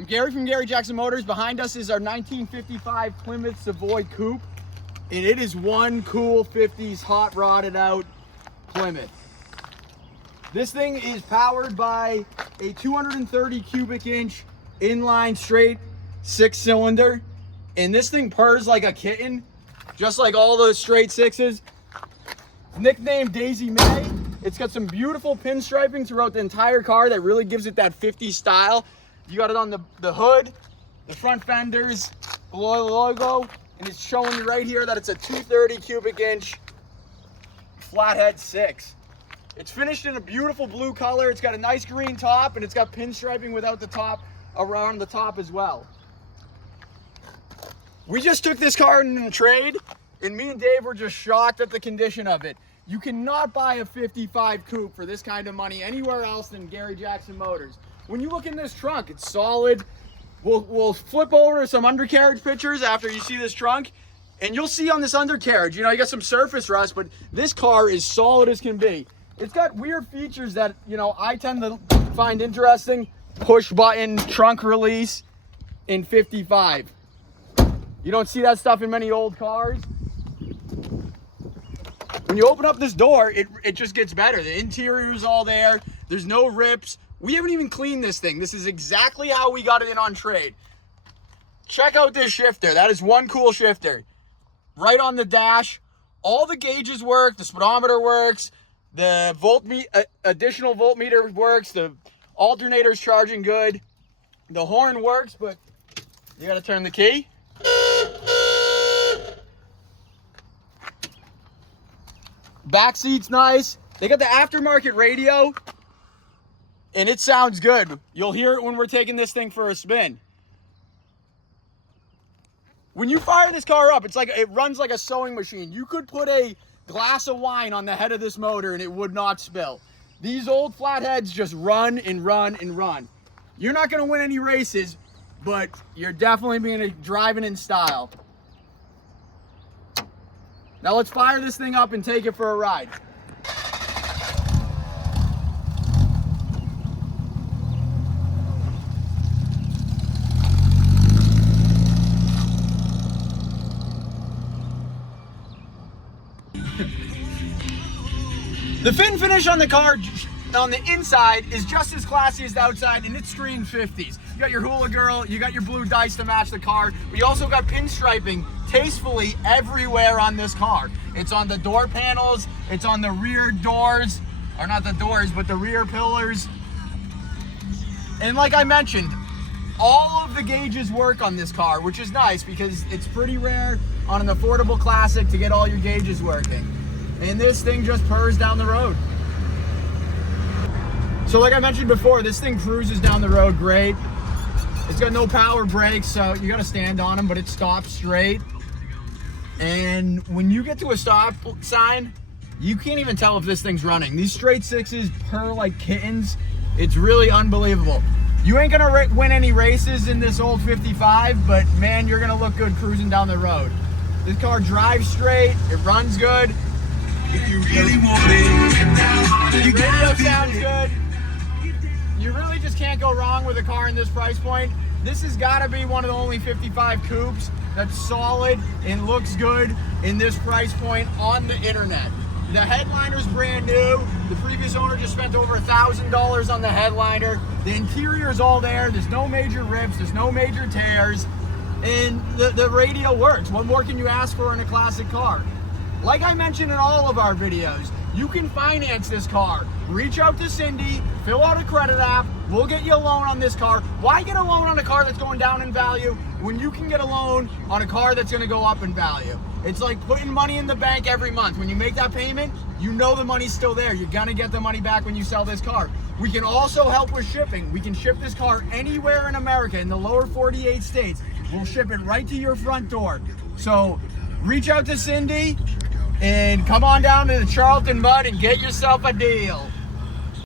I'm Gary from Gary Jackson Motors. Behind us is our 1955 Plymouth Savoy Coupe, and it is one cool 50s hot rodded out Plymouth. This thing is powered by a 230 cubic inch inline straight 6-cylinder, and this thing purrs like a kitten, just like all the straight sixes. Nicknamed Daisy May. It's got some beautiful pinstriping throughout the entire car that really gives it that 50s style. You got it on the hood, the front fenders, the logo, and it's showing you right here that it's a 230 cubic inch flathead 6. It's finished in a beautiful blue color. It's got a nice green top, and it's got pinstriping without the top around the top as well. We just took this car in a trade, and me and Dave were just shocked at the condition of it. You cannot buy a 55 coupe for this kind of money anywhere else than Gary Jackson Motors. When you look in this trunk, it's solid. We'll flip over to some undercarriage pictures after you see this trunk, and you'll see on this undercarriage, you know, you got some surface rust, but this car is solid as can be. It's got weird features that, you know, I tend to find interesting. Push button trunk release in 55. You don't see that stuff in many old cars. When you open up this door, it just gets better. The interior is all there. There's no rips. We haven't even cleaned this thing. This is exactly how we got it in on trade. Check out this shifter. That is one cool shifter. Right on the dash. All the gauges work. The speedometer works. The additional voltmeter works. The alternator's charging good. The horn works, but you gotta turn the key. Back seat's nice. They got the aftermarket radio, and it sounds good. You'll hear it when we're taking this thing for a spin. When you fire this car up, it runs like a sewing machine. You could put a glass of wine on the head of this motor and it would not spill. These old flatheads just run and run and run. You're not gonna win any races, but you're definitely driving in style. Now let's fire this thing up and take it for a ride. The fin finish on the car on the inside is just as classy as the outside, and it screams 50s. You got your hula girl, you got your blue dice to match the car, but you also got pinstriping tastefully everywhere on this car. It's on the door panels, it's on the rear doors, or not the doors, but the rear pillars. And like I mentioned, all of the gauges work on this car, which is nice because it's pretty rare on an affordable classic to get all your gauges working. And this thing just purrs down the road. So like I mentioned before, this thing cruises down the road great. It's got no power brakes, so you gotta stand on them, but it stops straight. And when you get to a stop sign, you can't even tell if this thing's running. These straight sixes purr like kittens. It's really unbelievable. You ain't gonna win any races in this old 55, but man, you're gonna look good cruising down the road. This car drives straight, it runs good. If you really want it, The radio sounds good. You really just can't go wrong with a car in this price point. This has got to be one of the only 55 coupes that's solid and looks good in this price point on the internet. The headliner's brand new. The previous owner just spent over $1,000 on the headliner. The interior is all there. There's no major rips. There's no major tears. And the radio works. What more can you ask for in a classic car? Like I mentioned in all of our videos, you can finance this car. Reach out to Cindy, fill out a credit app, we'll get you a loan on this car. Why get a loan on a car that's going down in value when you can get a loan on a car that's gonna go up in value? It's like putting money in the bank every month. When you make that payment, you know the money's still there. You're gonna get the money back when you sell this car. We can also help with shipping. We can ship this car anywhere in America, in the lower 48 states. We'll ship it right to your front door. So reach out to Cindy, and come on down to the Charlton Mud and get yourself a deal.